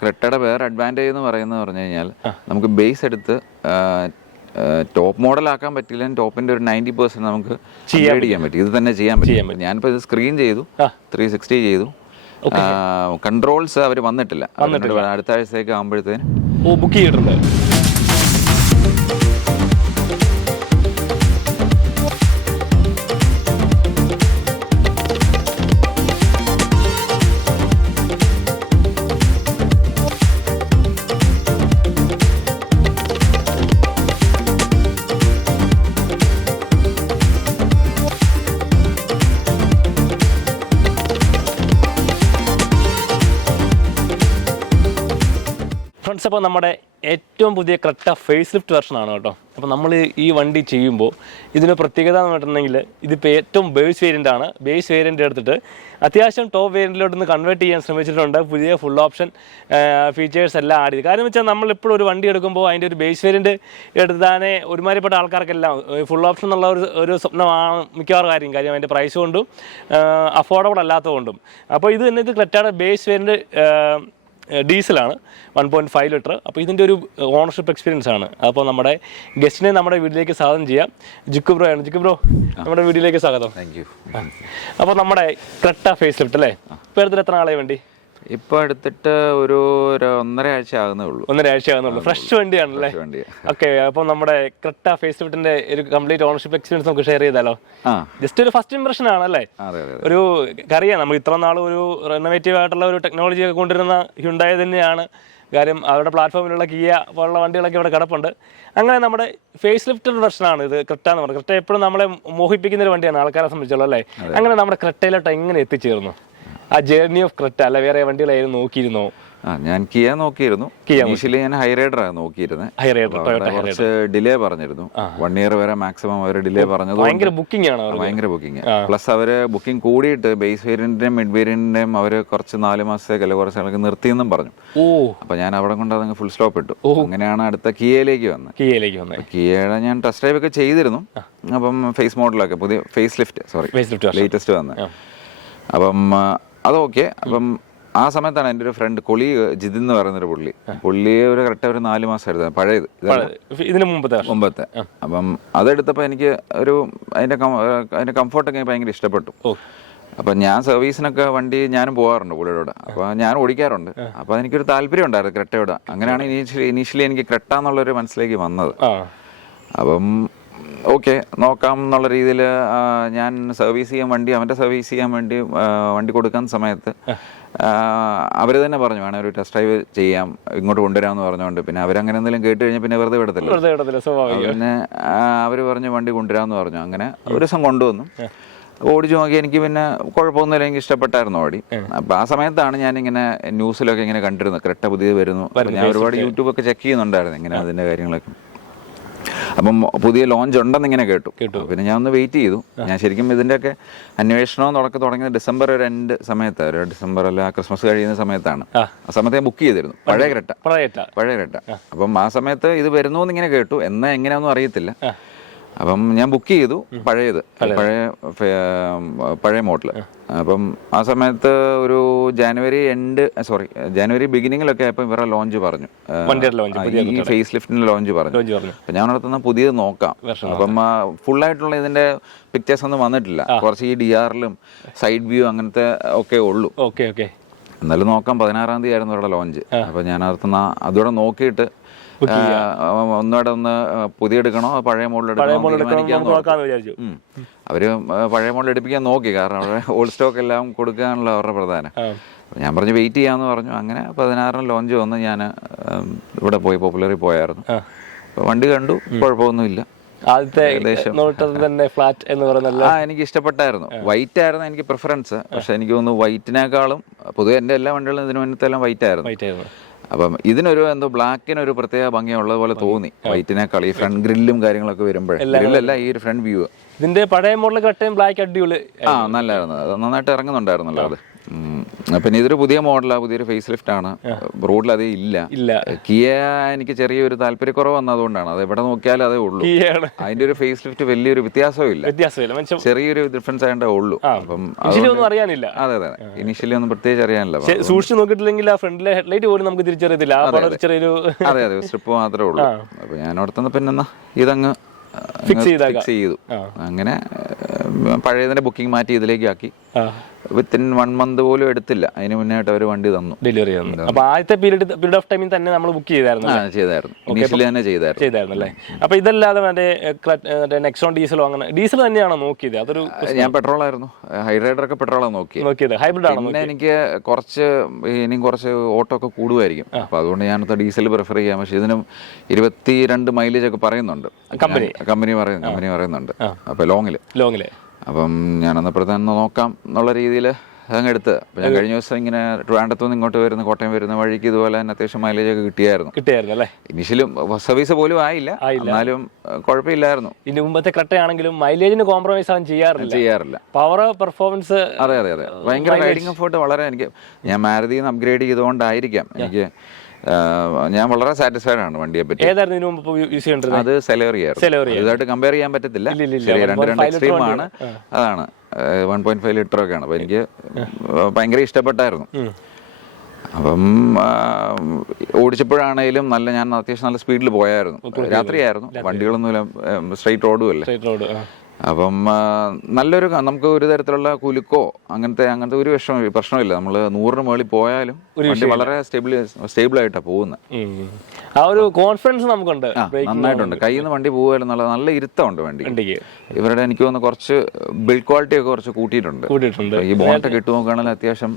ക്രെട്ടയുടെ വേറെ അഡ്വാൻറ്റേജ് എന്ന് പറഞ്ഞു കഴിഞ്ഞാൽ നമുക്ക് ബേസ് എടുത്ത് ടോപ്പ് മോഡലാക്കാൻ പറ്റില്ല, ടോപ്പിന്റെ ഒരു 90% നമുക്ക് അപ്ഗ്രേഡ് ചെയ്യാൻ പറ്റും. ഇത് തന്നെ ചെയ്യാൻ പറ്റും. ഞാനിപ്പോൾ ഇത് സ്ക്രീൻ ചെയ്തു, 360 ചെയ്തു. കൺട്രോൾസ് അവർ വന്നിട്ടില്ല. അടുത്ത ആഴ്ചത്തേക്ക് ആകുമ്പോഴത്തേന് ബുക്ക് ചെയ്തിട്ടുണ്ട്. ഫ്രണ്ട്സ്, അപ്പോൾ നമ്മുടെ ഏറ്റവും പുതിയ ക്രെട്ട ഫേസ് ലിഫ്റ്റ് വെർഷനാണ് കേട്ടോ. അപ്പോൾ നമ്മൾ ഈ വണ്ടി ചെയ്യുമ്പോൾ ഇതിന് പ്രത്യേകത എന്ന് പറഞ്ഞിട്ടുണ്ടെങ്കിൽ ഇതിപ്പോൾ ഏറ്റവും ബേസ് വേരിയൻ്റ് ആണ്. ബേസ് വേരിയൻ്റ് എടുത്തിട്ട് അത്യാവശ്യം ടോപ്പ് വേരിയൻറ്റിലോട്ടൊന്ന് കൺവേർട്ട് ചെയ്യാൻ ശ്രമിച്ചിട്ടുണ്ട്. പുതിയ ഫുൾ ഓപ്ഷൻ ഫീച്ചേഴ്സ് എല്ലാം ആഡ് ചെയ്ത്. കാരണം വെച്ചാൽ നമ്മളിപ്പോൾ ഒരു വണ്ടി എടുക്കുമ്പോൾ അതിൻ്റെ ഒരു ബേസ് വേരിയൻറ്റ് എടുത്താനേ ഒരുമാതിരിപ്പെട്ട ആൾക്കാർക്കെല്ലാം ഫുൾ ഓപ്ഷൻ എന്നുള്ള ഒരു സ്വപ്നമാണ് മിക്കവാറും കാര്യം അതിൻ്റെ പ്രൈസ് കൊണ്ടും അഫോർഡബിൾ അല്ലാത്തതുകൊണ്ടും. അപ്പോൾ ഇത് തന്നെ ക്രെറ്റയുടെ ബേസ് വേരിയൻറ്റ് ഡീസലാണ്, 1.5 ലിറ്റർ. അപ്പോൾ ഇതിൻ്റെ ഒരു ഓണർഷിപ്പ് എക്സ്പീരിയൻസ് ആണ്. അപ്പോൾ നമ്മുടെ ഗസ്റ്റിനെ നമ്മുടെ വീട്ടിലേക്ക് സ്വാഗതം ചെയ്യാം. ജിക്കു ബ്രോ ആണ്. ജിക്കു ബ്രോ, നമ്മുടെ വീട്ടിലേക്ക് സ്വാഗതം. Thank you. അപ്പോൾ നമ്മുടെ ക്രെട്ട ഫേസ് ലിഫ്റ്റ് അല്ലേ, ഇപ്പോൾ എടുത്തിട്ട് എത്ര നാളെ വേണ്ടി? ഇപ്പോൾ എടുത്തിട്ട് ഒരു 1.5 ആഴ്ച ആകുന്നേ ഉള്ളൂ. 1.5 ആഴ്ച ആകുന്നുള്ളൂ. ഫ്രഷ് വണ്ടിയാണല്ലേ? ഓക്കെ. അപ്പോൾ നമ്മുടെ ക്രെട്ട ഫേസ് ലിഫ്റ്റിന്റെ ഒരു കംപ്ലീറ്റ് ഓണർഷിപ്പ് എക്സ്പീരിയൻസ് നമുക്ക് ഷെയർ ചെയ്താലോ? ജസ്റ്റ് ഒരു ഫസ്റ്റ് ഇംപ്രഷൻ ആണല്ലേ? ഒരു അറിയാം, നമുക്ക് ഇത്ര നാൾ ഒരു റിനോവേറ്റീവ് ആയിട്ടുള്ള ഒരു ടെക്നോളജി ഒക്കെ കൊണ്ടുവരുന്ന ഹ്യുണ്ടായി തന്നെയാണ്. കാര്യം അവരുടെ പ്ലാറ്റ്ഫോമിലുള്ള കിയ പോലുള്ള വണ്ടികളൊക്കെ ഇവിടെ കിടപ്പുണ്ട്. അങ്ങനെ നമ്മുടെ ഫേസ് ലിഫ്റ്റഡ് വെർഷനാണ് ഇത് ക്രെട്ട എന്ന് പറയുന്നത്. ക്രെട്ട എപ്പോഴും നമ്മളെ മോഹിപ്പിക്കുന്ന ഒരു വണ്ടിയാണ് ആൾക്കാരെ സംബന്ധിച്ചുള്ള അല്ലേ? അങ്ങനെ നമ്മുടെ ക്രെട്ടയിലോട്ട് എങ്ങനെ എത്തിച്ചേർന്നു? ആ ജേർണി ഓഫ് ക്രെട്ട അല്ല വേറെ വണ്ടികളായിരുന്നു നോക്കിയിരുന്നോ? ഞാൻ കിയ നോക്കിയിരുന്നു. ഇനീഷ്യലി ഞാൻ ഹൈറൈഡറാണ് നോക്കിയിരുന്നത്. കുറച്ച് ഡിലേ പറഞ്ഞിരുന്നു. 1 ഇയർ വരെ മാക്സിമം അവർ ഡിലേ പറഞ്ഞത്. ഭയങ്കര ബുക്കിംഗ് ആണ്. ഭയങ്കര ബുക്കിംഗ്. പ്ലസ് അവര് ബുക്കിംഗ് കൂടിയിട്ട് ബേസ് വേരിയന്റിന്റെയും മിഡ് വേരിയന്റിന്റെയും അവര് കുറച്ച് 4 മാസത്തേക്ക് അല്ലെ കുറച്ച് നാൾക്ക് നിർത്തിയെന്നും പറഞ്ഞു. അപ്പൊ ഞാൻ അവിടെ കൊണ്ട് അതങ്ങ് ഫുൾ സ്റ്റോപ്പ് ഇട്ടു. അങ്ങനെയാണ് അടുത്ത കിയയിലേക്ക് വന്നത്. കിയയുടെ ഞാൻ ടെസ്റ്റ് ഡ്രൈവ് ഒക്കെ ചെയ്തിരുന്നു. അപ്പം ഫേസ് മോഡലൊക്കെ പുതിയ ഫേസ് ലിഫ്റ്റ് ലേറ്റസ്റ്റ് വന്നത്. അപ്പം അതോക്കെ. അപ്പം ആ സമയത്താണ് എൻ്റെ ഒരു ഫ്രണ്ട് ജിതിൻ എന്ന് പറയുന്നൊരു പുള്ളി ഒരു കറക്റ്റ് ഒരു 4 മാസമായിരുന്നു പഴയത്, ഇതിന് മുമ്പത്തെ. അപ്പം അതെടുത്തപ്പോൾ എനിക്ക് ഒരു അതിൻ്റെ കംഫർട്ടൊക്കെ ഭയങ്കര ഇഷ്ടപ്പെട്ടു. അപ്പം ഞാൻ സർവീസിനൊക്കെ വണ്ടി ഞാനും പോകാറുണ്ട് പുള്ളിയോട്. അപ്പോൾ ഞാൻ ഓടിക്കാറുണ്ട്. അപ്പോൾ എനിക്കൊരു താല്പര്യം ഉണ്ടായിരുന്നു ക്രെട്ടയോട്. അങ്ങനെയാണ് ഇനീഷ്യലി എനിക്ക് ക്രെട്ട എന്നുള്ളൊരു മനസ്സിലേക്ക് വന്നത്. അപ്പം ഓക്കെ നോക്കാം എന്നുള്ള രീതിയിൽ ഞാൻ അവൻ്റെ സർവീസ് ചെയ്യാൻ വേണ്ടി വണ്ടി കൊടുക്കുന്ന സമയത്ത് അവർ തന്നെ പറഞ്ഞു വേണം ഒരു ടെസ്റ്റ് ഡ്രൈവ് ചെയ്യാം, ഇങ്ങോട്ട് കൊണ്ടുവരാമെന്ന് പറഞ്ഞുകൊണ്ട്. പിന്നെ അവരങ്ങനെ എന്തെങ്കിലും കേട്ട് കഴിഞ്ഞാൽ പിന്നെ വെറുതെ വിടത്തില്ല. പിന്നെ അവർ പറഞ്ഞു വണ്ടി കൊണ്ടുവരാമെന്ന് പറഞ്ഞു. അങ്ങനെ ഒരു ദിവസം കൊണ്ടുവന്നു, ഓടിച്ചു നോക്കി. എനിക്ക് പിന്നെ കുഴപ്പമൊന്നുമില്ല, എനിക്ക് ഇഷ്ടപ്പെട്ടായിരുന്നു ഓടി. അപ്പം ആ സമയത്താണ് ഞാനിങ്ങനെ ന്യൂസിലൊക്കെ ഇങ്ങനെ കണ്ടിരുന്നു ക്രെട്ട പുതിയത് വരുന്നു. ഞാൻ ഒരുപാട് യൂട്യൂബൊക്കെ ചെക്ക് ചെയ്യുന്നുണ്ടായിരുന്നു ഇങ്ങനെ അതിൻ്റെ കാര്യങ്ങളൊക്കെ. അപ്പം പുതിയ ലോഞ്ച് ഉണ്ടെന്ന് ഇങ്ങനെ കേട്ടു. പിന്നെ ഞാൻ ഒന്ന് വെയിറ്റ് ചെയ്തു. ഞാൻ ശരിക്കും ഇതിൻ്റെയൊക്കെ അന്വേഷണം തുടങ്ങിയത് ഡിസംബർ ഒരു എൻഡ് സമയത്ത്, ഒരു ഡിസംബർ അല്ല ക്രിസ്മസ് കഴിയുന്ന സമയത്താണ്. ആ സമയത്ത് ഞാൻ ബുക്ക് ചെയ്തിരുന്നു പഴയ ക്രെട്ട. അപ്പം ആ സമയത്ത് ഇത് വരുന്നു എന്നിങ്ങനെ കേട്ടു. എന്നാ എങ്ങനെയാണെന്നും അറിയത്തില്ല. അപ്പം ഞാൻ ബുക്ക് ചെയ്തു പഴയ മോഡൽ. അപ്പം ആ സമയത്ത് ഒരു ജനുവരി ബിഗിനിങ്ങിലൊക്കെ ആയപ്പോൾ ഇവരുടെ ലോഞ്ച് പറഞ്ഞു, ഈ ഫേസ് ലിഫ്റ്റിന്റെ ലോഞ്ച് പറഞ്ഞു. അപ്പം ഞാൻ നടത്തുന്ന പുതിയത് നോക്കാം. അപ്പം ഫുള്ളായിട്ടുള്ള ഇതിന്റെ പിക്ചേഴ്സ് ഒന്നും വന്നിട്ടില്ല. കുറച്ച് ഈ DRലും സൈഡ് വ്യൂ അങ്ങനത്തെ ഒക്കെ ഉള്ളൂ. എന്നാലും നോക്കാം. 16-ാം തീയതി ആയിരുന്നു അവരുടെ ലോഞ്ച്. അപ്പം ഞാൻ നടത്തുന്ന അതുകൂടെ നോക്കിയിട്ട് ഒന്നുകൂടെ ഒന്ന് പുതിയ എടുക്കണോ പഴയ മോഡൽ അവര് പഴയ മോഡൽ എടുപ്പിക്കാൻ നോക്കി. കാരണം അവിടെ ഓൾഡ് സ്റ്റോക്ക് എല്ലാം കൊടുക്കാനുള്ള അവരുടെ പ്രധാനം. ഞാൻ പറഞ്ഞു വെയിറ്റ് ചെയ്യാന്ന് പറഞ്ഞു. അങ്ങനെ 16-ന് ലോഞ്ച് വന്ന് ഞാൻ ഇവിടെ പോയി പോപ്പുലറിൽ പോയായിരുന്നു. വണ്ടി കണ്ടു, കുഴപ്പമൊന്നുമില്ല. എനിക്ക് ഇഷ്ടപ്പെട്ടായിരുന്നു. വൈറ്റ് ആയിരുന്നു എനിക്ക് പ്രിഫറൻസ്. പക്ഷെ എനിക്ക് തോന്നുന്നു വൈറ്റിനേക്കാളും പൊതുവെ എൻ്റെ എല്ലാ വണ്ടികളും ഇതിന് മുന്നത്തെ എല്ലാം വൈറ്റ് ആയിരുന്നു. അപ്പം ഇതിനൊരു ബ്ലാക്കിനൊരു പ്രത്യേക ഭംഗിയുള്ളത് പോലെ തോന്നി വൈറ്റിനേക്കാൾ. ഈ ഫ്രണ്ട് ഗ്രില്ലും കാര്യങ്ങളൊക്കെ വരുമ്പോഴല്ല ഈ ഒരു ഫ്രണ്ട് വ്യൂ ഇതിന്റെ പഴയ മോഡൽ ബ്ലാക്ക് അടിപൊളി. നല്ലായിരുന്നു. അത് നന്നായിട്ട് ഇറങ്ങുന്നുണ്ടായിരുന്നല്ലോ അത്. പിന്നെ ഇതൊരു പുതിയ മോഡലാണ്, പുതിയൊരു ഫേസ് ലിഫ്റ്റ് ആണ്. റോഡിൽ അതേ ഇല്ല. കിയ എനിക്ക് ചെറിയൊരു താല്പര്യക്കുറവ് വന്നതുകൊണ്ടാണ്. അത് എവിടെ നോക്കിയാലും അതേ ഉള്ളൂ. അതിന്റെ ഒരു ഫേസ് ലിഫ്റ്റ് വലിയൊരു വ്യത്യാസവും ഇല്ല, ചെറിയൊരു ഡിഫറൻസ് ആയിട്ടേ ഉള്ളൂ. അപ്പം അറിയാനില്ല. അതെ, ഇനിഷ്യലി ഒന്നും പ്രത്യേകിച്ച് അറിയാനില്ല. സൂക്ഷിച്ച് നോക്കിയിട്ടില്ലെങ്കിൽ ആ ഫ്രണ്ടിലെ ഹെഡ്ലൈറ്റ് പോലും നമുക്ക് തിരിച്ചറിയത്തില്ല. അതെ, സ്ട്രിപ്പ് മാത്രമേ ഉള്ളൂ. അപ്പൊ ഞാൻ ഓർത്തുന്ന പിന്നെ ഇതങ്ങ് ഫിക്സ് ചെയ്തു. അങ്ങനെ പഴയതിന്റെ ബുക്കിംഗ് മാറ്റി ഇതിലേക്ക് ആക്കി. വിത്തിൻ 1 month പോലും എടുത്തില്ല, അതിന് മുന്നായിട്ട് അവർ വണ്ടി തന്നു, ഡെലിവറി തന്നു. അപ്പൊ ആദ്യത്തെ പീരീഡ് ഓഫ് ടൈമിൽ തന്നെ നമ്മൾ ബുക്ക് ചെയ്തായിരുന്നു. ഇനീഷ്യലി തന്നെ ചെയ്തായിരുന്നു അല്ലേ? അപ്പൊ ഇതല്ലാതെ മറ്റേ നെക്സോൺ ഡീസലോ അങ്ങനെ ഡീസൽ തന്നെയാണോ നോക്കിയത്? അതൊരു ഞാൻ പെട്രോൾ ആയിരുന്നു, ഹൈഡ്രൈഡർ ഒക്കെ പെട്രോളാണ് നോക്കിയത്. ഹൈബ്രിഡ് ആണോ? പിന്നെ എനിക്ക് ഇനിയും കുറച്ച് ഓട്ടോ ഒക്കെ കൂടുമായിരിക്കും, അപ്പൊ അതുകൊണ്ട് ഞാനത് ഡീസൽ പ്രിഫർ ചെയ്യാം. പക്ഷെ ഇതിനും 22 മൈലേജ് ഒക്കെ പറയുന്നുണ്ട്, കമ്പനി പറയുന്നുണ്ട്. അപ്പൊ ലോങ്ങില് അപ്പം ഞാനന്നപ്പോഴത്തെ നോക്കാം എന്നുള്ള രീതിയിൽ അതങ്ങ് എടുത്ത്. അപ്പം ഞാൻ കഴിഞ്ഞ ദിവസം ഇങ്ങനെ ട്രിവാൻഡ്രത്തു നിന്ന് ഇങ്ങോട്ട് വരുന്ന കോട്ടയം വരുന്ന വഴിക്ക് ഇതുപോലെ തന്നെ അത്യാവശ്യം മൈലേജ് ഒക്കെ കിട്ടിയായിരുന്നു അല്ലേ? ഇനിഷ്യലും സർവീസ് പോലും ആയില്ല, എന്നാലും കുഴപ്പമില്ലായിരുന്നു. ഇതിന് മുമ്പത്തെ ക്രെട്ടയാണെങ്കിലും മൈലേജിന് കോംപ്രമൈസ് ആവാൻ ചെയ്യാറില്ല. പവർ പെർഫോമൻസ് അതെ ഭയങ്കര റൈഡിംഗ് കംഫർട്ട് വളരെ ഞാൻ മാരുതിയിൽ നിന്ന് അപ്ഗ്രേഡ് ചെയ്തുകൊണ്ടായിരിക്കാം ഞാൻ വളരെ സാറ്റിസ്ഫൈഡ് ആണ് വണ്ടിയെ പറ്റി. അത് സെലേറിയായിരുന്നു, ഇതായിട്ട് കമ്പയർ ചെയ്യാൻ പറ്റത്തില്ല, രണ്ട് എക്സ്ട്രീം ആണ്. അതാണ് 1.5 ലിറ്റർ ഒക്കെയാണ്. അപ്പൊ എനിക്ക് ഭയങ്കര ഇഷ്ടപ്പെട്ടായിരുന്നു. അപ്പം ഓടിച്ചപ്പോഴാണെങ്കിലും ഞാൻ അത്യാവശ്യം നല്ല സ്പീഡിൽ പോയായിരുന്നു. രാത്രിയായിരുന്നു, വണ്ടികളൊന്നുമില്ല, സ്ട്രെയിറ്റ് റോഡും അല്ലേ. അപ്പം നല്ലൊരു നമുക്ക് ഒരു തരത്തിലുള്ള കുലുക്കോ അങ്ങനത്തെ ഒരു പ്രശ്നമില്ല. നമ്മൾ 100-ന് മുകളിൽ പോയാലും വണ്ടി വളരെ സ്റ്റേബിൾ ആയിട്ടാണ് പോകുന്നത്. ആ ഒരു കോൺഫിഡൻസ് നമുക്കുണ്ട്, നന്നായിട്ടുണ്ട്. കയ്യിൽ നിന്ന് വണ്ടി പോകുമല്ലോ എന്നുള്ള നല്ല ഇരുത്തമുണ്ട് വണ്ടിക്ക്. ഇവരുടെ എനിക്ക് തോന്നുന്നു കുറച്ച് ബിൽഡ് ക്വാളിറ്റി ഒക്കെ കുറച്ച് കൂട്ടിയിട്ടുണ്ട്. ഈ ബോണ്ടൊക്കെ ഇട്ട് നോക്കുകയാണെങ്കിൽ അത്യാവശ്യം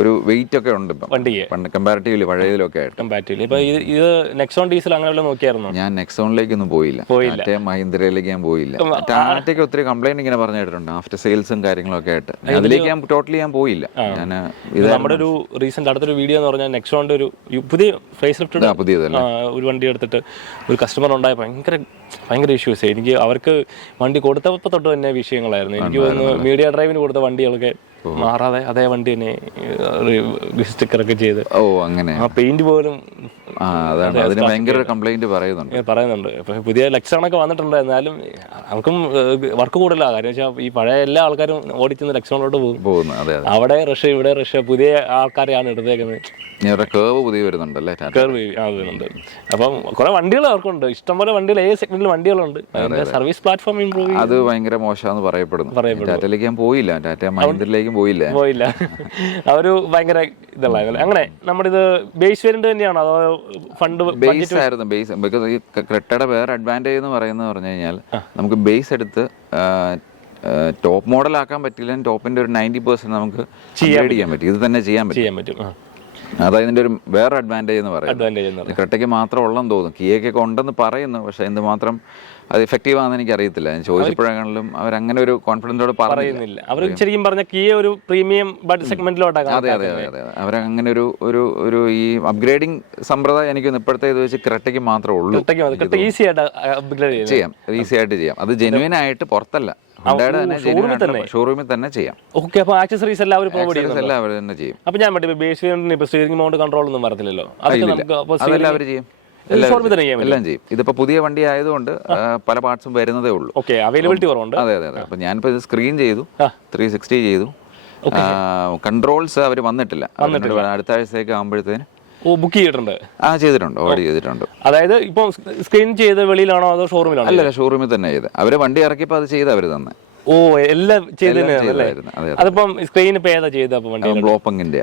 ഒരു വെയിറ്റ് ഒക്കെ ഉണ്ട് കമ്പാരിറ്റീവ്ലി പഴയതിലൊക്കെ ആയിട്ട്. ഇത് നെക്സോൺ ഡീസൽ അങ്ങനെ നോക്കിയായിരുന്നു? ഞാൻ നെക്സോണിലേക്കൊന്നും പോയില്ല, മഹീന്ദ്രയിലേക്ക് ഞാൻ പോയില്ല. ടാറ്റയ്ക്ക് ഒത്തിരി കംപ്ലൈന്റ് ഇങ്ങനെ പറഞ്ഞിട്ടുണ്ട്, ആഫ്റ്റർ സെയിൽസും കാര്യങ്ങളൊക്കെ ആയിട്ട്. അതിലേക്ക് ഞാൻ ടോട്ടലി പോയില്ല. ഞാൻ നമ്മുടെ ഒരു റീസെന്റ് അടുത്തൊരു വീഡിയോ എന്ന് പറഞ്ഞാൽ നെക്സോണിന്റെ ഒരു പുതിയ ഫേസ് ലിഫ്റ്റ് പുതിയതല്ല ഒരു വണ്ടി എടുത്തിട്ട് ഒരു കസ്റ്റമർ ഉണ്ടായ ഭയങ്കര ഇഷ്യൂസ്. എനിക്ക് അവർക്ക് വണ്ടി കൊടുത്തപ്പോൾ തൊട്ട് തന്നെ വിഷയങ്ങളായിരുന്നു. എനിക്ക് തോന്നുന്നു മീഡിയ ഡ്രൈവിന് കൊടുത്ത വണ്ടികളൊക്കെ മാറാതെ അതേ വണ്ടി തന്നെ സ്റ്റിക്കറൊക്കെ ചെയ്ത് അങ്ങനെ ആ പെയിന്റ് പോലും ഭയങ്കര കംപ്ലൈന്റ് പറയുന്നുണ്ട്. പുതിയ ലെക്സോണൊക്കെ വന്നിട്ടുണ്ട്, എന്നാലും അവർക്കും വർക്ക് കൂടുതലാണ്. കാര്യം വെച്ചാൽ ഈ പഴയ എല്ലാ ആൾക്കാരും ഓടിച്ചെന്ന് ലെക്സോണിലോട്ട് പോകും. അവിടെ റഷ്യ ഇവിടെ റഷ്യ പുതിയ ആൾക്കാരെയാണ് എടുത്തേക്കുന്നത്. കേർവ് പുതിയ വരുന്നുണ്ടല്ലേ? വരുന്നുണ്ട്. അപ്പം കുറെ വണ്ടികൾ അവർക്കുണ്ട്, ഇഷ്ടംപോലെ വണ്ടികൾ, ഏത് സെഗ്മെന്റിൽ വണ്ടികളുണ്ട്. സർവീസ് പ്ലാറ്റ്ഫോം ഇംപ്രൂവ് അത് ഭയങ്കര മോശമാണെന്ന് പറയപ്പെടുന്നു. ടാറ്റയിലേക്ക് ഞാൻ പോയില്ല, ടാറ്റ മഹീന്ദ്രയിലേക്കും പോയില്ല. അവര് ഭയങ്കര ഇതുള്ളായിരുന്നു. അങ്ങനെ നമ്മുടെ ഇത് ബേസ് വേരിയന്റ് തന്നെയാണോ അതോ ഫണ്ട്? ബേസ് ആയിരുന്നു, ബേസ്. ബിക്കോസ് ഈ ക്രെട്ടയുടെ വേറെ അഡ്വാൻറ്റേജ് എന്ന് പറഞ്ഞു കഴിഞ്ഞാൽ നമുക്ക് ബേസ് എടുത്ത് ടോപ്പ് മോഡൽ ആക്കാൻ പറ്റില്ല, ടോപ്പിന്റെ ഒരു 90% നമുക്ക് ചെയ്യാൻ പറ്റും. ഇത് തന്നെ ചെയ്യാൻ പറ്റും. അതായത് ഇതിന്റെ ഒരു വേറെ അഡ്വാൻറ്റേജ് എന്ന് പറയുന്നത് ക്രെട്ടയ്ക്ക് മാത്രം ഉള്ളെന്ന് തോന്നുന്നു. കിയക്കൊക്കെ ഉണ്ടെന്ന് പറയുന്നു, പക്ഷെ എന്തുമാത്രം അത് എഫക്റ്റീവ് ആണെന്ന് എനിക്ക് അറിയത്തില്ല. ഞാൻ ചോദിച്ചപ്പോഴെങ്കിലും അവരങ്ങനെ ഒരു കോൺഫിഡൻസോട് പറയുന്നില്ല. അവർ ശരിക്കും പറഞ്ഞ കിയ ഒരു പ്രീമിയം ബഡ്ജറ്റ് സെഗ്മെന്റിലോട്ടാണ്. അതെ അവരങ്ങനെ ഒരു ഈ അപ്ഗ്രേഡിംഗ് സമ്പ്രദായം എനിക്ക് ഇപ്പോഴത്തെ ഇത് വെച്ച് ക്രെട്ടയ്ക്ക് മാത്രമേ ഉള്ളൂ. ഈസി ആയിട്ട് ചെയ്യാം. അത് ജെന്യുവൻ ആയിട്ട് പുറത്തല്ല, ഷോറൂമിൽ തന്നെ ചെയ്യാം. ഓക്കെ, അപ്പോൾ ആക്സസറീസ് എല്ലാം അവർ തന്നെ ചെയ്യും. അപ്പോൾ ഞാൻ ബേസ് വേരിയന്റിന് സ്റ്റിയറിംഗ് മൗണ്ട് കൺട്രോൾ ഒന്നും വരത്തില്ലല്ലോ? അതെല്ലാം അവർ ചെയ്യും, എല്ലാം ചെയ്യും. ഇതിപ്പോ പുതിയ വണ്ടി ആയതുകൊണ്ട് പല പാർട്സും വരുന്നതേ ഉള്ളൂ. അവൈലബിലിറ്റി കുറവുണ്ട്. അതെ അപ്പൊ ഞാനിപ്പോ ഇത് സ്ക്രീൻ ചെയ്തു, 360 ചെയ്തു. കൺട്രോൾസ് അവർ വന്നിട്ടില്ല, അടുത്ത ആഴ്ചത്തേക്ക് ആകുമ്പോഴത്തേന് ബുക്ക് ചെയ്തിട്ടുണ്ട്. ചെയ്തിട്ടുണ്ട്, ഓർഡർ ചെയ്തിട്ടുണ്ട്. അതായത് ഇപ്പൊ സ്ക്രീൻ ചെയ്ത് വെളിയിലാണോ അതോ ഷോറൂമിലാണോ? അല്ല, ഷോറൂമിൽ തന്നെ ചെയ്ത്. അവര് വണ്ടി ഇറക്കിയപ്പോ അത് ചെയ്ത് അവര് തന്നെ. എല്ലാം അതിപ്പം സ്ക്രീൻ ഇപ്പൊ ഏതാ ചെയ്ത ബ്ലോക്ക് പങ്കിന്റെ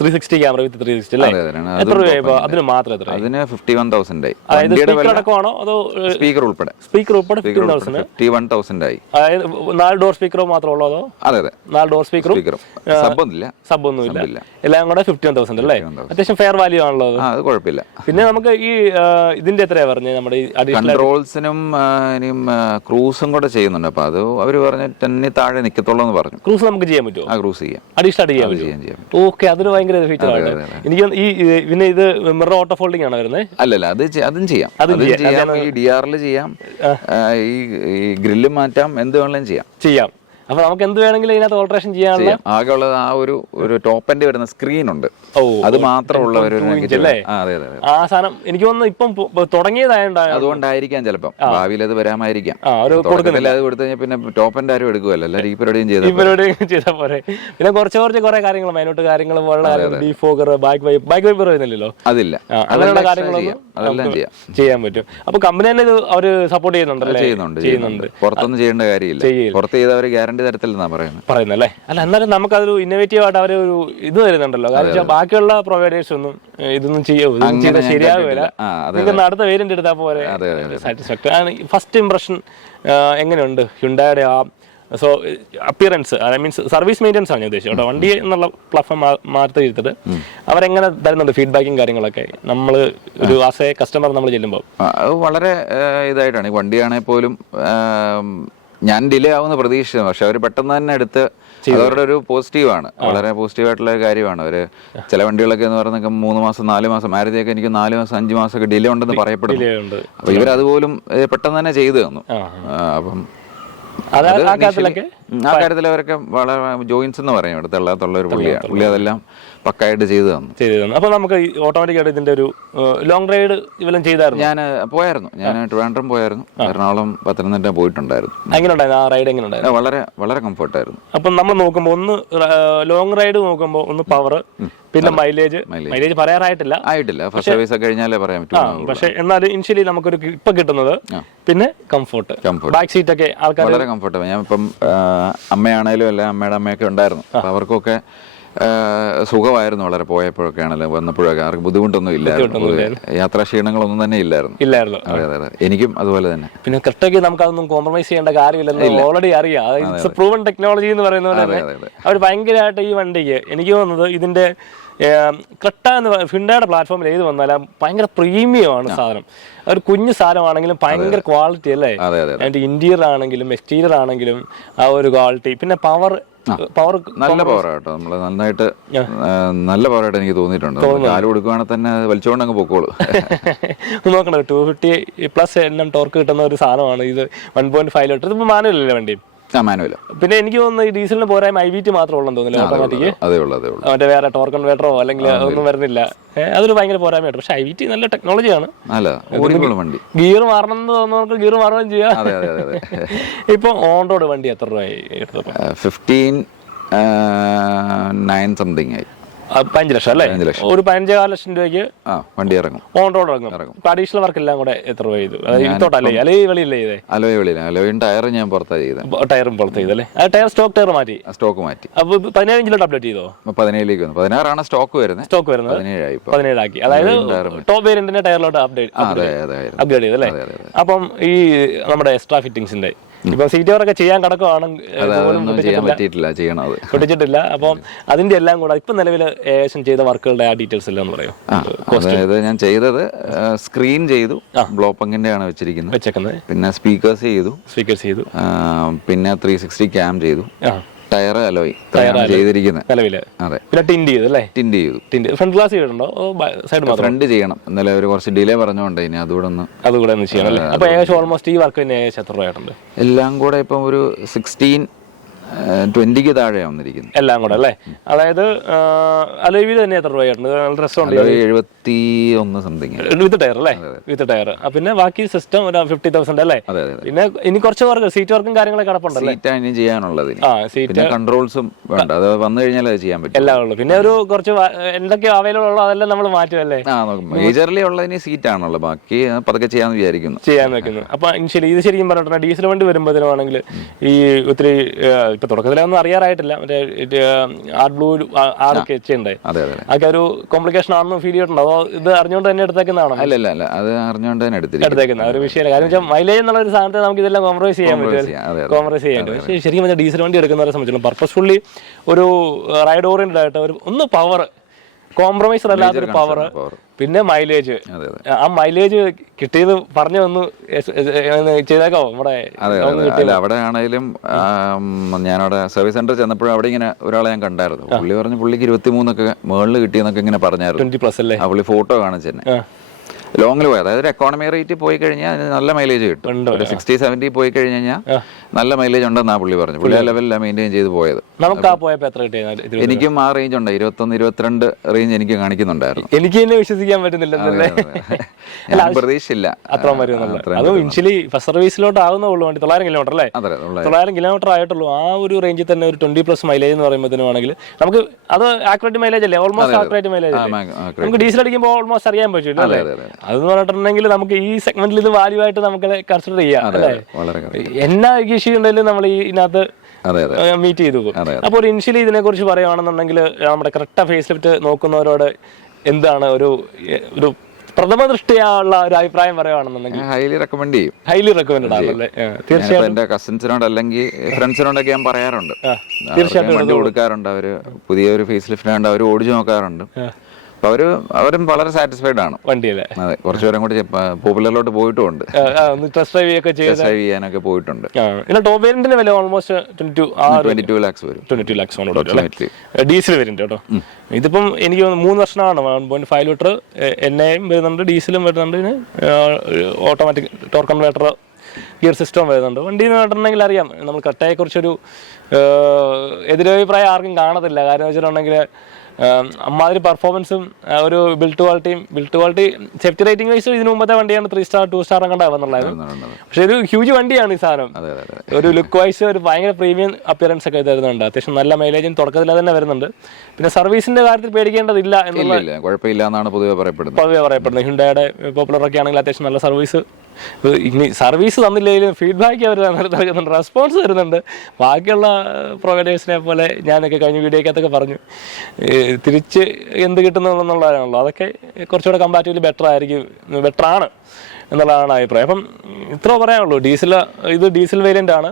360 ക്യാമറ വിത്ത് 360 അല്ലേ? എത്ര രൂപ അതിന് മാത്രം? എത്ര? അതിന് 51,000 അടക്കമാണോ അതോ സ്പീക്കർ ഉൾപ്പെടെ? സ്പീക്കർ ഉൾപ്പെടെ 51,000 ആയി. അതായത് 4 ഡോർ സ്പീക്കറോ മാത്രമേ ഉള്ളൂ അതോ? അതെ 4 ഡോർ സ്പീക്കറും സബ്ബൊന്നുമില്ല, എല്ലാം കൂടെ 51,000 അല്ലേ? അത്യാവശ്യം ഫെയർ വാല്യൂ ആണല്ലോ അത്. കുഴപ്പമില്ല. പിന്നെ നമുക്ക് ഈ ഇതിന്റെ എത്രയാ പറഞ്ഞത് നമ്മുടെ കൺട്രോൾസിനും ഇനിയും ക്രൂസും കൂടെ ചെയ്യുന്നുണ്ട്. അപ്പൊ അത് അവര് പറഞ്ഞ 10 താഴെ നിൽക്കത്തുള്ളൂ എന്ന് പറഞ്ഞു. ക്രൂസ് നമുക്ക് ചെയ്യാൻ പറ്റുമോ? ക്രൂസ് ചെയ്യാം, അഡീഷണൽ ചെയ്യാം. ഓക്കെ, അതൊരു ഭയങ്കര ഫീച്ചർ ആണ്. എനിക്ക് പിന്നെ ഇത് മിറർ ഓട്ടോ ഫോൾഡിംഗ് ആണ് വരുന്നത്? അല്ലല്ല, അതും ചെയ്യാം. ഈ DRL ചെയ്യാം, ഈ ഗ്രില്ല് മാറ്റാം, എന്ത് വേണമെങ്കിലും ചെയ്യാം. അപ്പൊ നമുക്ക് എന്ത് വേണമെങ്കിലും ഇതിനകത്ത് ഓൾട്രേഷൻ ചെയ്യാനുള്ള ആകെ ഉള്ളത് ആ ഒരു ടോപ്പ് എൻഡ് വരുന്ന സ്ക്രീൻ ഉണ്ട്, അത് മാത്രമുള്ള ഒരു അല്ലേ? അതെ അതെ. ആ സാധനം എനിക്ക് തോന്നുന്നു ഇപ്പം തുടങ്ങിയതായോണ്ടാണ്, അതുകൊണ്ടായിരിക്കാം ചിലപ്പം ഭാവിയിൽ അത് വരാമായിരിക്കാം. അത് കൊടുക്കുന്നില്ല, അത് കൊടുത്തു കഴിഞ്ഞാൽ പിന്നെ ടോപ്പ് എൻഡ് ആരും എടുക്കുമല്ലോ, എല്ലാവരും ഈ പരിപാടിയും ചെയ്താൽ പോരെ. പിന്നെ കുറച്ച് കുറെ കാര്യങ്ങൾ മൈനോട്ട് കാര്യങ്ങൾ ഡീഫോഗർ ബാക്ക് വൈപ്പർ വരുന്നില്ലല്ലോ, അതില്ല, അങ്ങനെയുള്ള കാര്യങ്ങളൊന്നും അതെല്ലാം ചെയ്യാൻ പറ്റും. അപ്പൊ കമ്പനി തന്നെ ഇത് അവര് സപ്പോർട്ട് ചെയ്യുന്നുണ്ടല്ലേ? ചെയ്യുന്നുണ്ട്. പുറത്തൊന്നും ചെയ്യേണ്ട കാര്യമില്ല, പുറത്ത് ചെയ്ത് അവർ ഗ്യാരണ്ടി തരത്തില്ലെന്നാ പറയുന്നല്ലേ. അല്ല എന്നാലും നമുക്കതൊരു ഇന്നോവേറ്റീവ് ആയിട്ട് അവർ ഒരു ഇത് വരുന്നുണ്ടല്ലോ. കാരണം ബാക്കിയുള്ള പ്രൊവൈഡേഴ്സ് ഒന്നും ഇതൊന്നും ചെയ്താൽ ശരിയാവില്ല. നിങ്ങൾക്ക് അടുത്ത വേരിയന്റ് എടുത്താൽ പോലെ സാറ്റിസ്ഫാക്ടറി ആണ്. ഫസ്റ്റ് ഇംപ്രഷൻ എങ്ങനെയുണ്ട് ഹ്യുണ്ടായുടെ ആ appearance, I means service maintenance ആണ് ഞാൻ ഉദ്ദേശിച്ചത് കേട്ടോ. വണ്ടി എന്നുള്ള പ്ലാറ്റ്ഫോം മാറ്റി എടുത്തിട്ട് അവരെങ്ങനെ തരുന്നുണ്ട് ഫീഡ്ബാക്കും കാര്യങ്ങളൊക്കെ നമ്മൾ ഒരു ആസ് എ കസ്റ്റമർ നമ്മൾ ചെല്ലുമ്പോൾ? അത് വളരെ ഇതായിട്ടാണ്. ഈ വണ്ടിയാണെങ്കിൽ പോലും ഞാൻ ഡിലേ ആവുന്ന പ്രതീക്ഷിച്ചത്, പക്ഷെ അവർ പെട്ടെന്ന് തന്നെ എടുത്ത് അവരുടെ ഒരു പോസിറ്റീവാണ്, വളരെ പോസിറ്റീവായിട്ടുള്ള കാര്യമാണ്. അവർ ചില വണ്ടികളൊക്കെ എന്ന് പറയുന്നത് 3 മാസം 4 മാസം, മാരുതിയൊക്കെ എനിക്ക് 4 മാസം 5 മാസമൊക്കെ ഡിലേ ഉണ്ടെന്ന് പറയപ്പെടുന്നു. അപ്പൊ ഇവരതുപോലും പെട്ടെന്ന് തന്നെ ചെയ്തു തന്നു. അപ്പം ആ കാര്യത്തിൽ അവരൊക്കെ വളരെ ജോയിൻസ് എന്ന് പറയും ഇവിടുത്തെ ഉള്ള ഒരു പുള്ളിയാണ്. പുള്ളി അതെല്ലാം പക്കായിട്ട് ചെയ്തു തന്നു. അപ്പൊ നമുക്ക് ഓട്ടോമാറ്റിക് ആയിട്ട് ഇതിന്റെ ഒരു ലോങ് റൈഡ് ഇവലും ചെയ്തായിരുന്നു. ഞാൻ പോയായിരുന്നു, ഞാൻ ട്രിവാൻഡ്രം പോയായിരുന്നു, എറണാകുളം പത്തനംതിട്ട പോയിട്ടുണ്ടായിരുന്നു. എങ്ങനെ ഉണ്ടായിരുന്നു ആ റൈഡ്? എങ്ങനെ ഉണ്ടായിരുന്നു? വളരെ വളരെ കംഫർട്ടായിരുന്നു. അപ്പം നമ്മൾ നോക്കുമ്പോൾ ഒന്ന് ലോങ് റൈഡ് നോക്കുമ്പോൾ ഒന്ന് പവർ, പിന്നെ മൈലേജ് പറയാറായിട്ടില്ല, ഫസ്റ്റ് സർവീസ് ഒക്കെ കഴിഞ്ഞാലേ പറയാൻ പറ്റും. പക്ഷെ എന്നാലും ഇനിഷ്യലി നമുക്കൊരു ഇപ്പൊ കിട്ടുന്നത് പിന്നെ കംഫർട്ട്, ബാക്ക് സീറ്റ് ഒക്കെ ആൾക്കാർ വളരെ കംഫർട്ട്. ഞാൻ ഇപ്പം അമ്മയാണേലും അല്ല അമ്മയുടെ അമ്മയൊക്കെ ഉണ്ടായിരുന്നു, അപ്പൊ അവർക്കൊക്കെ സുഖമായിരുന്നു വളരെ. പോയപ്പോഴൊക്കെ ആണല്ലോ വന്നപ്പോഴൊക്കെ ആർക്കും ബുദ്ധിമുട്ടൊന്നും ഇല്ലായിരുന്നു, യാത്രാ ക്ഷീണങ്ങളൊന്നും തന്നെ ഇല്ലായിരുന്നു. അതെ അതെ, എനിക്കും അതുപോലെ തന്നെ. പിന്നെ കൃത്യക്ക് നമുക്ക് അതൊന്നും കോംപ്രമൈസ് ചെയ്യേണ്ട കാര്യമില്ലെന്ന് ഓൾറെഡി അറിയാം. ഇറ്റ്സ് പ്രൂവൺ ടെക്നോളജി എന്ന് പറയുന്ന പോലെ തന്നെ അവർ ഭയങ്കരമായിട്ട് ഈ വണ്ടിക്ക് എനിക്ക് തോന്നുന്നത് ഇതിന്റെ ക്രെട്ട എന്ന് ഹ്യുണ്ടായുടെ പ്ലാറ്റ്ഫോമിൽ ഏത് വന്നാലും ഭയങ്കര പ്രീമിയമാണ് സാധനം. ഒരു കുഞ്ഞു സാധനമാണെങ്കിലും ഭയങ്കര ക്വാളിറ്റി അല്ലേ? അതിന്റെ ഇന്റീരിയർ ആണെങ്കിലും എക്സ്റ്റീരിയർ ആണെങ്കിലും ആ ഒരു ക്വാളിറ്റി, പിന്നെ പവർ നല്ല പവറാട്ടോ. നമ്മള് നന്നായിട്ട് നല്ല പവറായിട്ട് എനിക്ക് തോന്നിയിട്ടുണ്ട്. കാല് കൊടുക്കുവാണെങ്കിൽ തന്നെ വലിച്ചോണ്ട് അങ്ങ് പൊക്കോളൂ. നോക്കണം, 250+ NM ടോർക്ക് കിട്ടുന്ന ഒരു സാധനമാണ് ഇത്. 1.5 ലിറ്റർ ഇതിപ്പോ മാനുവൽ അല്ലേ വണ്ടി? മാനുവൽ. പിന്നെ എനിക്ക് തോന്നുന്നു ഈ ഡീസലിന് പോരായ്മ IVT മാത്രമേ ഉള്ളെന്ന് തോന്നുന്നു, ഓട്ടോമാറ്റിക്. മറ്റേ വേറെ ടോർക്ക് കൺവേർട്ടറോ അല്ലെങ്കിൽ അതൊന്നും വരുന്നില്ല, അതൊരു ഭയങ്കര പോരായ്മയായിട്ട്. പക്ഷെ IVT നല്ല ടെക്നോളജിയാണ്. ഗിയർ മാറണം എന്ന് തോന്നുന്നവർക്ക് ഗിയർ മാറുകയും ചെയ്യാം. ഇപ്പൊ ഓൺ റോഡ് വണ്ടി എത്ര രൂപയായി? 15,900 സംതിങ് ആയി. 5 ലക്ഷം അല്ലേ? ഒരു 15,4 ലക്ഷം രൂപയ്ക്ക് വണ്ടി ഇറങ്ങും, ഓൺ റോഡ് ഇറങ്ങും. അഡീഷണൽ വർക്ക് എല്ലാം കൂടെ എത്ര രൂപ ചെയ്തു? ഇതോട്ടല്ലേ അലോയ് വെളിയില്ലേ ചെയ്തേ? അലോയും ടയറും ഞാൻ പുറത്താ ചെയ്തത്. ടയറും പുറത്ത് ചെയ്തല്ലേ? ആ ടയർ സ്റ്റോക്ക് ടയർ മാറ്റി. അപ്പൊ 17 ഇഞ്ചിലോട്ട് അപ്ഡേറ്റ് ചെയ്തോ? 17ലേക്ക് വന്നു. 16 സ്റ്റോക്ക് വരുന്നത് 17 ആക്കി. അതായത് ടോപ്പ് വേരിയന്റിന്റെ ടയറിലോട്ട് അപ്ഗ്രേഡ് ചെയ്തല്ലേ? അപ്പം ഈ നമ്മുടെ എക്സ്ട്രാ ഫിറ്റിംഗ്സിന്റെ ഇപ്പൊ സീറ്റ് കവറൊക്കെ ചെയ്യാൻ കിടക്കുവാണ്, പൊട്ടിച്ചിട്ടില്ല. അപ്പം അതിന്റെ എല്ലാം കൂടെ ഇപ്പൊ നിലവിൽ ഏകദേശം ചെയ്ത വർക്കുകളുടെ ആ ഡീറ്റെയിൽസ് എല്ലാം പറയും. അതായത് ഞാൻ ചെയ്തത് സ്ക്രീൻ ചെയ്തു, ബ്ലോപ്പങ്ങിന്റെ ആണ് വെച്ചിരിക്കുന്നത്. പിന്നെ സ്പീക്കേഴ്സ് ചെയ്തു, പിന്നെ 360 ക്യാം ചെയ്തു, ടയർ അലോയ് ചെയ്തിരിക്കുന്നത്. ഫ്രണ്ട് ഗ്ലാസ് ചെയ്തിട്ടുണ്ടോ? ഫ്രണ്ട് ചെയ്യണം, ഇന്നലെ ഒരു കുറച്ച് ഡിലേ പറഞ്ഞുകൊണ്ട് ഇനി അതുകൂടെ ഒന്ന് ചെയ്യണം. അപ്പൊ ഏകദേശം ഓൾമോസ്റ്റ് ഈ വർക്ക് ഏകദേശം എത്ര രൂപയായിട്ടുണ്ട്? എല്ലാം കൂടെ ഇപ്പം ഒരു 16-20 താഴെ വന്നിരിക്കുന്നു എല്ലാം കൂടെ അല്ലേ? അതായത് അലോയ് തന്നെ എത്ര രൂപയായിട്ടുണ്ട്? നല്ല രസമുണ്ട്. 71 സംതിങ് വിത്ത് ടയർ അല്ലേ? വിത്ത് ടയർ. പിന്നെ ബാക്കി സിസ്റ്റം ഒരു 50,000 അല്ലേ? പിന്നെ ഇനി കുറച്ച് വർക്ക് സീറ്റ് വർക്കും കാര്യങ്ങളൊക്കെ കിടപ്പുണ്ടല്ലേ? ഇനി ചെയ്യാനുള്ളത് സീറ്റ് കൺട്രോൾസും വേണ്ട, അത് വന്നു കഴിഞ്ഞാൽ അത് ചെയ്യാൻ പറ്റും. എല്ലാം ഉള്ളു. പിന്നെ ഒരു കുറച്ച് എന്തൊക്കെ അവൈലബിൾ ഉള്ളോ അതെല്ലാം നമ്മൾ മാറ്റുമല്ലേ? മേജർലി ഉള്ളതിന് സീറ്റ് ആണല്ലോ, ബാക്കി പതുക്കെ ചെയ്യാൻ വെക്കുന്നു. അപ്പൊ ഇത് ശരിക്കും പറഞ്ഞിട്ടുണ്ട് ഡീസൽ വണ്ടി വരുമ്പോഴത്തേനാണെങ്കിൽ ഈ ഒത്തിരി ഇപ്പൊ തുടക്കത്തിലൊന്നും അറിയാറായിട്ടില്ല, മറ്റേ ആർട്ട് ബ്ലൂ ആടൊക്കെ വെച്ചിട്ടുണ്ടായി. അതൊക്കെ ഒരു കോംപ്ലിക്കേഷൻ ആണെന്ന് ഫീൽ ചെയ്തിട്ടുണ്ടോ? അതോ ഇത് അറിഞ്ഞുകൊണ്ട് തന്നെ എടുത്തേക്കുന്നതാണോ? അല്ല, അത് അറിഞ്ഞുകൊണ്ട് തന്നെ എടുത്തേക്കുന്ന ഒരു വിഷയമല്ല. കാരണം വെച്ചാൽ മൈലേജ് എന്നുള്ള ഒരു സാധനത്തെ നമുക്ക് ഇതെല്ലാം കോംപ്രമൈസ് ചെയ്യാൻ പറ്റും. പക്ഷേ ശരിക്കും പറഞ്ഞാൽ ഡീസൽ വണ്ടി എടുക്കുന്നവരെ സംബന്ധിച്ചിടത്തോളം പർപ്പസ്ഫുള്ളി ഒരു റൈഡ് ഓറിയന്റഡ് ആയിട്ട് ഒന്ന് പവർ കോംപ്രമൈസർ അല്ലാത്തൊരു പവർ, പിന്നെ മൈലേജ്. ആ മൈലേജ് കിട്ടിയത് പറഞ്ഞു ഒന്ന് ചെയ്തേക്കാവോ? നമ്മുടെ അവിടെ ആണെങ്കിലും ഞാനവിടെ സർവീസ് സെന്റർ ചെന്നപ്പോഴും അവിടെ ഇങ്ങനെ ഒരാളെ ഞാൻ കണ്ടായിരുന്നു. പുള്ളി പറഞ്ഞു പുള്ളിക്ക് 23 മുകളിൽ കിട്ടിയെന്നൊക്കെ ഇങ്ങനെ പറഞ്ഞായിരുന്നു. 20+ അല്ലേ? പുള്ളി ഫോട്ടോ കാണിച്ചെന്നെ. ലോങ്ങിൽ പോയി, അതായത് ഒരു എക്കോണമി റേറ്റിൽ പോയി കഴിഞ്ഞാൽ അതിന് നല്ല മൈലേജ് കിട്ടും. ഒരു 60-70 പോയി കഴിഞ്ഞാൽ നല്ല മൈലേജ് ഉണ്ടെന്നാ പുള്ളി പറഞ്ഞു. പുള്ളി ആ ലെവലിലാണ് മെയിൻറ്റെയിൻ ചെയ്ത് പോയത്. നമുക്ക് ആ പോയപ്പോൾ എത്ര കിട്ടിയത്? എനിക്കും ആ റേഞ്ച് ഉണ്ട്, 21-22 റേഞ്ച് എനിക്ക് കാണിക്കുന്നുണ്ടായിരുന്നു. എനിക്ക് തന്നെ വിശ്വസിക്കാൻ പറ്റുന്നില്ലല്ലേ, പ്രതീക്ഷയില്ല അത്ര വരുന്നുള്ളൂ. അതും ഇനിഷ്യലി ഫസ്റ്റ് സർവീസിലോട്ട് ആകുന്നുള്ളൂ വണ്ടി. 900 കിലോമീറ്റർ അല്ലേ? 900 കിലോമീറ്റർ ആയിട്ടുള്ളൂ. ആ ഒരു റേഞ്ചിൽ തന്നെ ഒരു 20+ മൈലേജ് എന്ന് പറയുമ്പോഴത്തേനുമാണെങ്കിൽ നമുക്ക് അത് ആക്യുറേറ്റ് മൈലേജ് അല്ലേ, ഓൾമോസ്റ്റ് ആക്യുറേറ്റ് മൈലേജ് അല്ലേ. നമുക്ക് ഡീസൽ അടിക്കുമ്പോൾ ഓൾമോസ്റ്റ് അറിയാൻ പറ്റില്ല അല്ലേ. അതെന്ന് പറഞ്ഞിട്ടുണ്ടെങ്കിൽ നമുക്ക് ഈ സെഗ്മെന്റിൽ ഇത് വാല്യൂ ആയിട്ട് നമുക്ക് കൺസിഡർ ചെയ്യാം അല്ലേ. എന്നാ ഇഷ്യൂ ഉണ്ടെങ്കിലും നമ്മൾ ഇതിനകത്ത് മീറ്റ് ചെയ്തു പോകും. അപ്പോൾ ഒരു ഇനിഷ്യലി ഇതിനെ കുറിച്ച് പറയുകയാണെന്നുണ്ടെങ്കിൽ നമ്മുടെ ക്രെറ്റ ഫേസ് ലിഫ്റ്റ് നോക്കുന്നവരോട് എന്താണ് ഒരു പ്രഥമ ദൃഷ്ടിയുള്ള ഒരു അഭിപ്രായം പറയുകയാണെന്നുണ്ടെങ്കിൽ ഹൈലി റെക്കമെൻഡ് ചെയ്യും. ഹൈലി റെക്കമെൻഡ് ആണല്ലേ? തീർച്ചയായിട്ടും എന്റെ കസിൻസിനോട് അല്ലെങ്കിൽ ഫ്രണ്ട്സിനോടൊക്കെ ഞാൻ പറയാറുണ്ട്, തീർച്ചയായിട്ടും വണ്ടി കൊടുക്കാറുണ്ട്. അവര് പുതിയൊരു ഫേസ് ലിഫ്റ്റ് ആണ്ട് അവർ ഓടിച്ചു നോക്കാറുണ്ട്. അപ്പൊ അവരും വളരെ സാറ്റിസ്ഫൈഡ് ആണ് വണ്ടിയല്ലേ. അതെ, കുറച്ചുപേരും കൂടി പോപ്പുലറിലോട്ട് പോയിട്ടുമുണ്ട്, ടെസ്റ്റ് ഡ്രൈവ് ചെയ്യാനൊക്കെ പോയിട്ടുണ്ട്. ടോപ്പ് വേരിയന്റിന് വില ഓൾമോസ്റ്റ് 22 lakhs വരും. 22 lakhs ഡീസൽ വേരിയന്റ് കേട്ടോ. ഇതിപ്പം എനിക്ക് 3 വർഷമാണ് 1.5 ലിറ്റർ എണ്ണയും വരുന്നുണ്ട്, ഡീസലും വരുന്നുണ്ട്, ഇതിന് automatic torque converter gear system വരുന്നുണ്ട്. വണ്ടി എന്ന് പറഞ്ഞിട്ടുണ്ടെങ്കിൽ അറിയാം, നമ്മൾ ക്രെറ്റയെ കുറിച്ചൊരു എതിരഭിപ്രായം ആർക്കും കാണത്തില്ല. കാരണം വെച്ചിട്ടുണ്ടെങ്കിൽ അമ്മാതിരി പെർഫോമൻസും ഒരു build quality safety rating wise ഇതിന് മുമ്പത്തെ വണ്ടിയാണ് 3 സ്റ്റാർ 2 സ്റ്റാർ കണ്ടാ വന്നുള്ളായിരുന്നു. പക്ഷെ ഒരു ഹ്യൂജ് വണ്ടിയാണ് ഈ സാധനം. ഒരു ലുക്ക് വൈസ് ഒരു ഭയങ്കര പ്രീമിയം അപ്പിയറൻസ് ഒക്കെ തരുന്നുണ്ട്. അത്യാവശ്യം നല്ല മൈലേജും തുടക്കത്തിൽ തന്നെ വരുന്നുണ്ട്. പിന്നെ സർവീസിന്റെ കാര്യത്തിൽ പേടിക്കേണ്ടതില്ല എന്നുള്ള കുഴപ്പമില്ല എന്നാണ് പൊതുവെ പറയപ്പെടുന്നത്. ഹ്യുണ്ടായുടെ പോപ്പുലർ ഒക്കെ ആണെങ്കിൽ അത്യാവശ്യം നല്ല സർവീസ്, ഇനി സർവീസ് തന്നില്ലെങ്കിലും ഫീഡ്ബാക്ക് അവർ നൽകുന്നുണ്ട്, റെസ്പോൺസ് തരുന്നുണ്ട്. ബാക്കിയുള്ള പ്രൊവൈഡേഴ്സിനെ പോലെ ഞാനൊക്കെ കഴിഞ്ഞ വീഡിയോക്കകത്തൊക്കെ പറഞ്ഞു തിരിച്ച് എന്ത് കിട്ടുന്നുള്ളതാണല്ലോ, അതൊക്കെ കുറച്ചുകൂടെ കമ്പാരിറ്റീവ്ലി ബെറ്റർ ആണ് എന്നുള്ളതാണ് അഭിപ്രായം. അപ്പം ഇത്ര പറയാനുള്ളൂ. ഇത് ഡീസൽ വേരിയൻ്റ് ആണ്,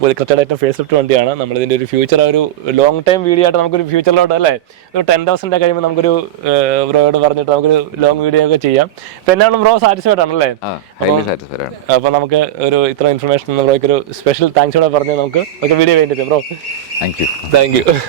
ക്രെറ്റയുടെ ഫേസ് ലിഫ്റ്റ് വണ്ടിയാണ്. നമ്മളിതിൻ്റെ ഒരു ഫ്യൂച്ചർ ഒരു ലോങ് ടൈം വീഡിയോ ആയിട്ട് നമുക്കൊരു ഫ്യൂച്ചറിലോട്ട് അല്ലേ ഒരു 10,000 കഴിയുമ്പോൾ നമുക്കൊരു ബ്രോയോട് പറഞ്ഞിട്ട് നമുക്കൊരു ലോങ് വീഡിയോ ഒക്കെ ചെയ്യാം. ഇപ്പം എന്നാണ് ബ്രോ സാറ്റിസ്ഫൈഡ് ആണല്ലേ? അപ്പം നമുക്ക് ഒരു ഇത്ര ഇൻഫർമേഷൻ ബ്രോയ്ക്ക് ഒരു സ്പെഷ്യൽ താങ്ക്സ് കൂടെ പറഞ്ഞ് നമുക്ക് വീഡിയോ വേണ്ടി ബ്രോ. Thank you.